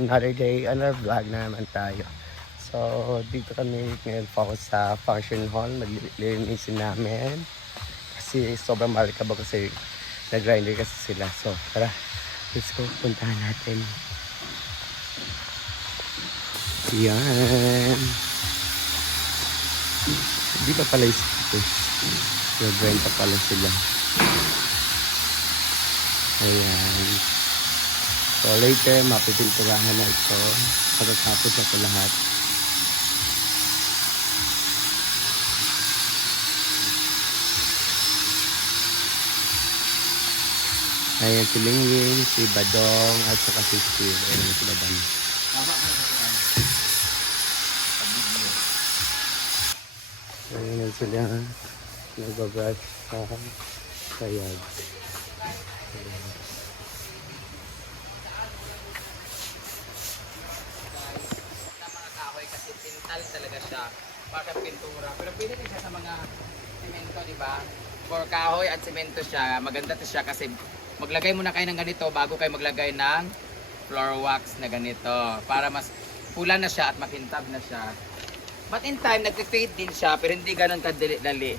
another day, another vlog na naman tayo. So, dito kami ngayon focus sa function hall. Maglilinisin namin. Kasi sobrang malikabag kasi nag-grinder kasi sila. So, tara, let's go. Puntahan natin. Yan. Hindi pa pala yung nag-grind pa pala sila. Ayan. So later, mapipinturahan na ito. Pagkatapos na ito lahat. Ayan si Lingling, si Badong, at saka si Steve. Ayan sila Dan. Ayan sila. Nag-brush sa sayag. Pintal talaga siya para pintura. Pero pwede din siya sa mga semento, di ba? For kahoy at semento siya, maganda to siya kasi maglagay muna kayo ng ganito bago kayo maglagay ng floor wax na ganito para mas pula na siya at makintab na siya. But in time, nag-fade din siya pero hindi ganun kadali.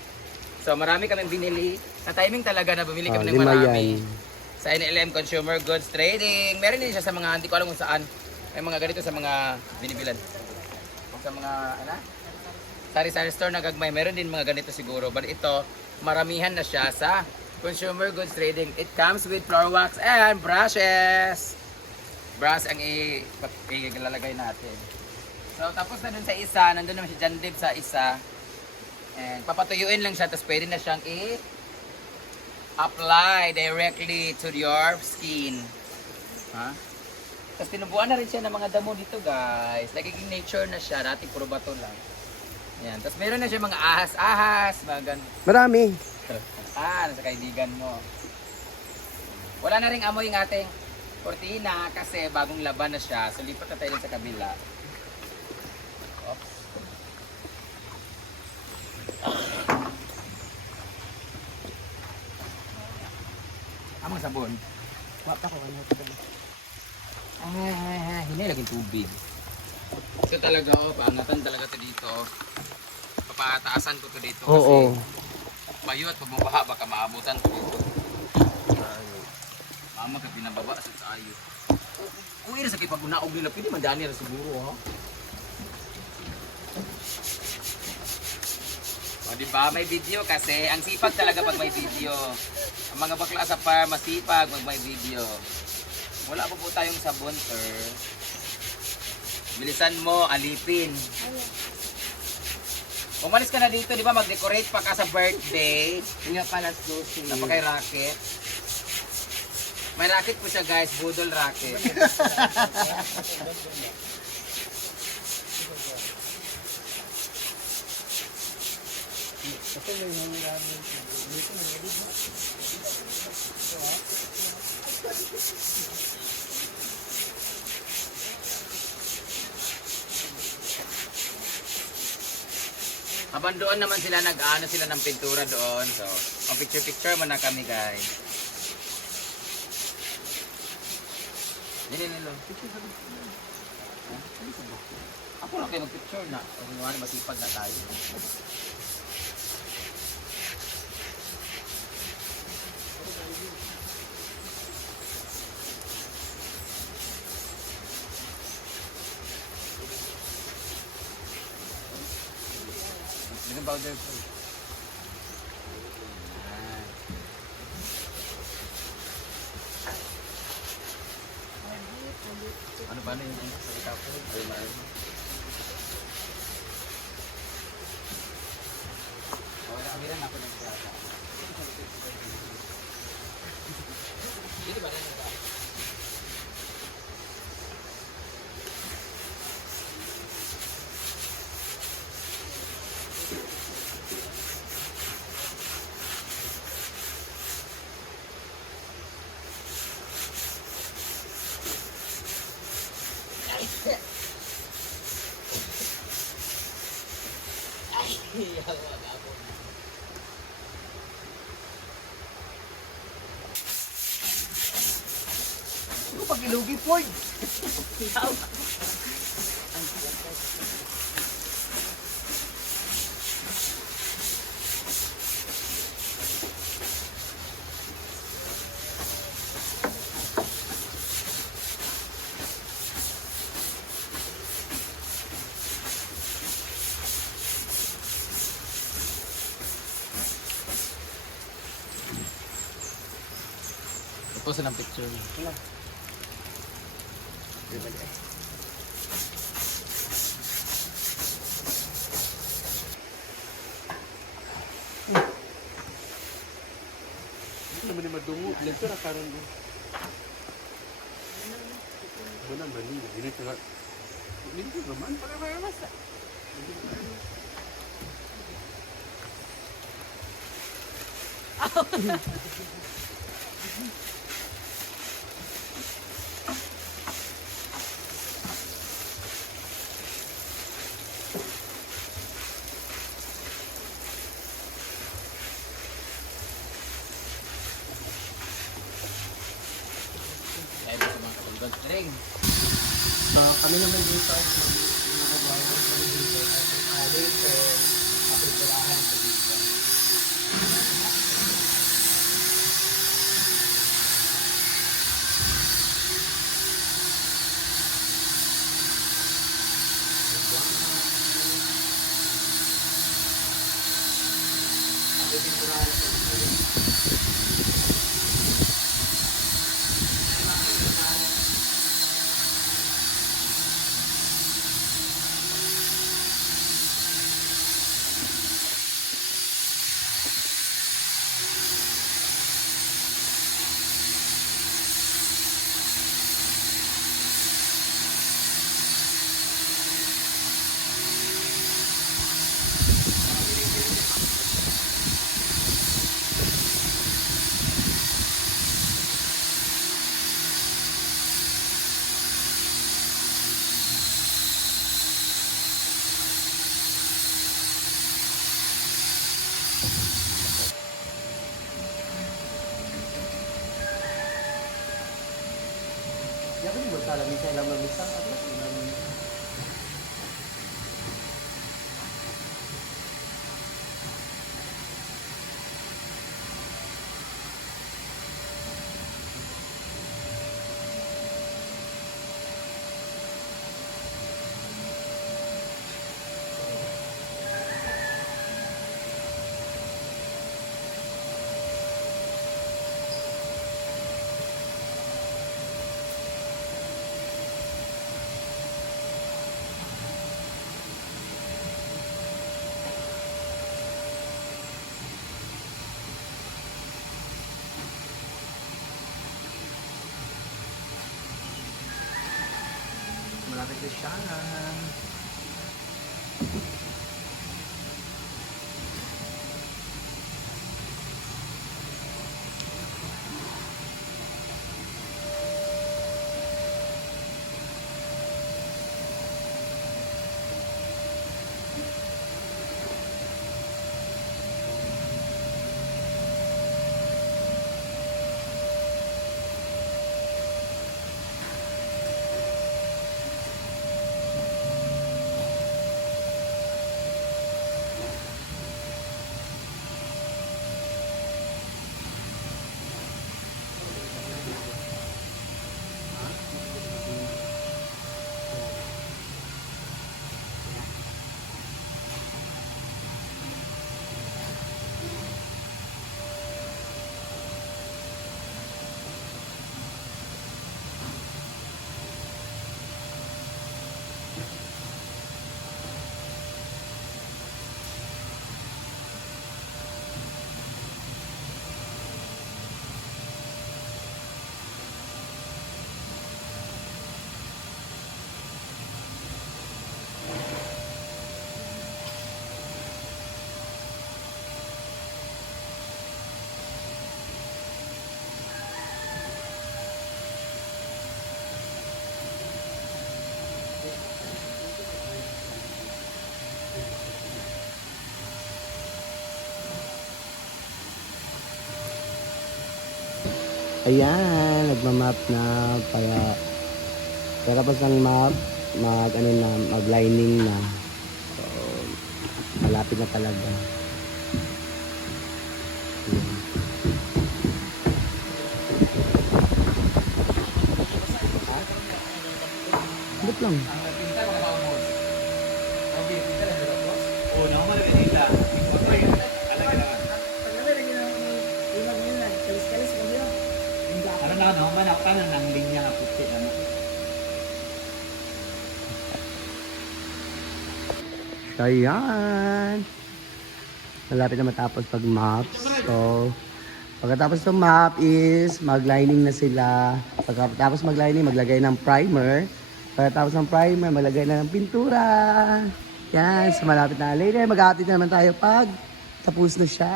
So marami kaming binili. Sa timing talaga na bumili kami ng marami. Sa NLM Consumer Goods Trading. Meron din siya sa mga, hindi ko alam kung saan. May mga ganito sa mga binibilan. Sa mga sari-sari store na gagmay, meron din mga ganito siguro. But ito, maramihan na siya sa Consumer Goods Trading. It comes with floor wax and brushes. Brush ang ilalagay natin. So tapos na dun sa isa, nandun naman si John Dib sa isa. And papatuyuin lang siya, tapos pwede na siyang i-apply directly to your skin. Ha? Tapos tinubuan na rin siya ng mga damo dito guys. Nagiging nature na siya. Dati puro bato lang. Yan. Tapos meron na siya mga ahas-ahas. Mga gan... Marami. Nasa kaibigan mo. Wala na rin amoy ng ating kortina kasi bagong laban na siya. So lipat na tayo sa kabila. Oops. Amang sabon. Wapa ko ano ito. Hindi laging tubig. So talaga, paangatan talaga ito dito. Papataasan ko ito dito kasi bayot, pag mabaha baka maabutan ko dito. Mama ka pinababa sa tayo. Kung ina sa kipag-unaog nila, pwede mandani na siguro ha. O diba, may video kasi. Ang sipag talaga pag may video. Ang mga bakla sa farm, masipag pag may video. Wala pa po tayong sabon, sir. Bilisan mo, alipin. Umalis ka na dito, di ba? Mag-decorate pa ka sa birthday. Nga pala susi. Napakay racket. May racket po siya, guys. Budol racket. Habang doon naman sila nag-ano sila ng pintura doon. So, picture-picture muna kami guys. Nilo. Ako lang kayo mag-picture na. Kung masipag na tayo. Dengan powder po. Ano ba na yung salita po? Ay, maayos. Okay, nakamiran ako ng salita. Dito ba na yung salita? Ito pag ilugi po Tapos ng picture niya. Hindi naman yung madungo. Dito na karon mo. Wala mali. Dito na. Dito naman. Dahil sa mga katulad. Ring! Kami naman dito ay nagagawa kami dito. Later, kapitulahan ko dito. Kapitulahan ko dito. Ya kan buat salah misalnya lama misal apa malapit na siya. Ayan, nagmamap na para Tapos ng mag-lining na. So, malapit na talaga. Ayan. Ba't lang? Ang pinta ko maumos. Ang pinta na dito po. Oo, na mo na nila. Alaga na. Ano na no, manakta na ng linya na puti ano. So, ayan. Malapit na matapos pag-maps. So, pagkatapos ng map is mag-lining na sila. Pagkatapos mag-lining, maglagay ng primer. Pagkatapos ng primer, maglagay na ng pintura. Yan, so malapit na. Later, mag-update na naman tayo pag tapos na siya.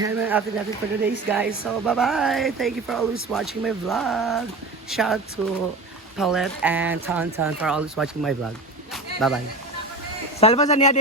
Yan mga update natin for today's guys. So, bye-bye! Thank you for always watching my vlog. Shout out to Paulette and Tonton for always watching my vlog. Bye-bye. Salva sa niya,